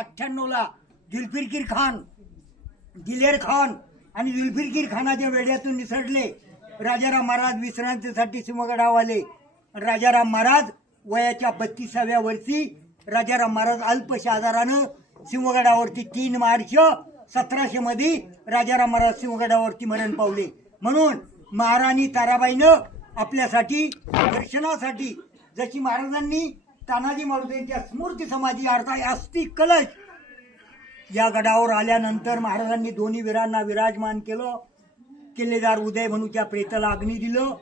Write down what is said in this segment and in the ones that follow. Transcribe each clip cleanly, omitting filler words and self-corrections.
1898ला जुल्फिकार खान, दिलेर खान आणि जुल्फिकार खानाच्या वेड्यातून निसटले. राजाराम महाराज विश्रांतीसाठी सिंहगडावर आले. राजाराम महाराज वयाच्या 32व्या वर्षी राजाराम महाराज अल्पशा आजारानं सिंहगडावरती 3 मार्च 1700 मध्ये राजाराम महाराज सिंहगडावरती मरण पावले. म्हणून महाराणी ताराबाईनं आपल्यासाठी दर्शनासाठी जशी महाराजांनी तानाजी मालुसरेंच्या स्मृती समाधी अर्थात अस्थि कलश या गडावर आल्यानंतर महाराजांनी दोन्ही वीरांना विराजमान केलं. किल्लेदार उदय म्हणूच्या प्रेताला अग्नी दिलं,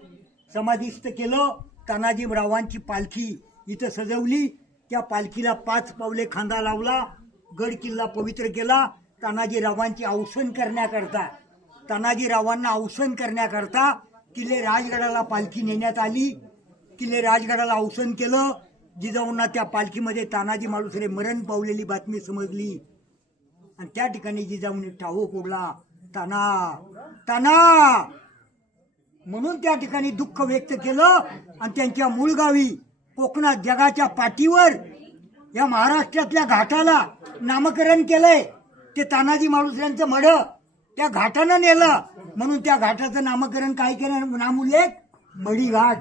समाधीस्थ केलं. तानाजीरावांची पालखी इथं सजवली. त्या पालखीला 5 पावले खांदा लावला. गड किल्ला पवित्र केला. तानाजीरावांची औषण करण्याकरता किल्ले राजगडाला पालखी नेण्यात आली. किल्ले राजगडाला औषण केलं. जिजाऊंना त्या पालखीमध्ये तानाजी मालुसरे मरण पावलेली बातमी समजली आणि त्या ठिकाणी जिजाऊंनी ठाऊक उडला, ताना ताना म्हणून त्या ठिकाणी दुःख व्यक्त केलं आणि त्यांच्या मूळ गावी कोकणात जगाच्या पाठीवर या महाराष्ट्रातल्या घाटाला नामकरण केलंय. ते तानाजी मालुसऱ्यांचं मढ त्या घाटानं नेलं म्हणून त्या घाटाचं नामकरण काय केलं, नामोल्लेख मढीघाट.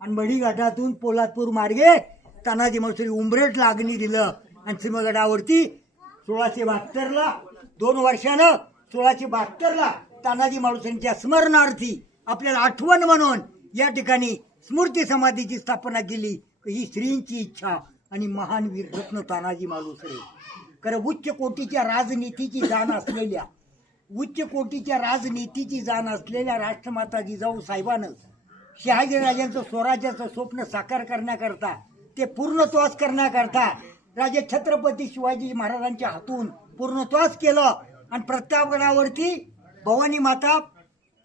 आणि मढीघाटातून पोलादपूर मार्गे तानाजी मालुसरे उंबरठला अग्नी दिलं आणि सिंहगडावरती 1672ला 2 वर्षानं 1672ला तानाजी मालुसरेंच्या स्मरणार्थी आपल्याला आठवण म्हणून या ठिकाणी स्मृती समाधीची स्थापना केली. ही श्रींची इच्छा आणि महान वीर रत्न तानाजी मालुसरे. खरं उच्च कोटीच्या राजनीतीची जाण असलेल्या राष्ट्रमाता जिजाऊ साहेबानं शहाजीराजांचं स्वराज्याचं स्वप्न साकार करण्याकरता ते पूर्णत्वास करण्याकरता राजे छत्रपती शिवाजी महाराजांच्या हातून पूर्णत्वास केलं आणि प्रतापगडावरती भवानी माता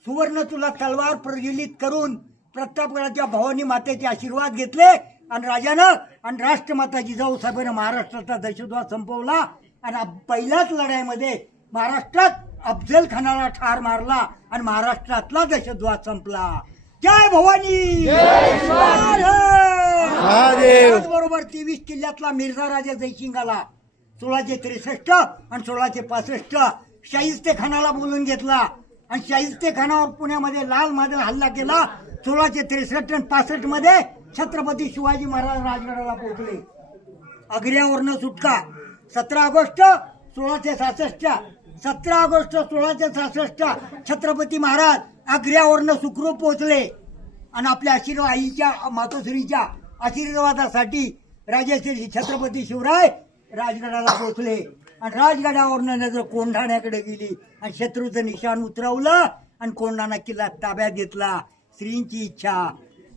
सुवर्ण तुला तलवार प्रज्वलित करून प्रतापगडाच्या भवानी मातेचे आशीर्वाद घेतले आणि राजानं आणि राष्ट्रमाता जिजाऊ साहेबांनी महाराष्ट्राचा दहशतवाद संपवला आणि पहिल्याच लढाईमध्ये महाराष्ट्रात अफजल खानाला ठार मारला आणि महाराष्ट्रातला दहशतवाद संपला. जय भवानी. बरोबर 23 किल्ल्यातला मिर्झा राजा जयसिंग आला. 1663 आणि 1665 शाहिस्ते खानाला बोलून घेतला आणि शाहिस्ते खानावर पुण्यामध्ये लाल महाल हल्ला केला. 1663 आणि 65 मध्ये छत्रपती शिवाजी महाराज राजगडाला पोहोचले. आग्र्यावरनं सुटका 17 ऑगस्ट 1666 छत्रपती महाराज आग्र्यावरनं सुखरूप पोहोचले आणि आपल्या आईच्या मातोश्रीच्या आशीर्वादासाठी राजेश्री छत्रपती शिवराय राजगडाला पोहोचले आणि राजगडावरनं नजर कोंढाण्याकडे गेली आणि शत्रूचं निशाण उतरवलं आणि कोंढाणा किल्ला ताब्यात घेतला. श्रींची इच्छा.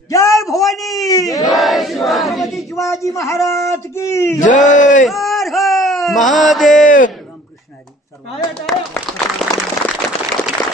जय भवानी. छत्रपती शिवाजी महाराज की जय. हर हर महादेव. रामकृष्ण हरी.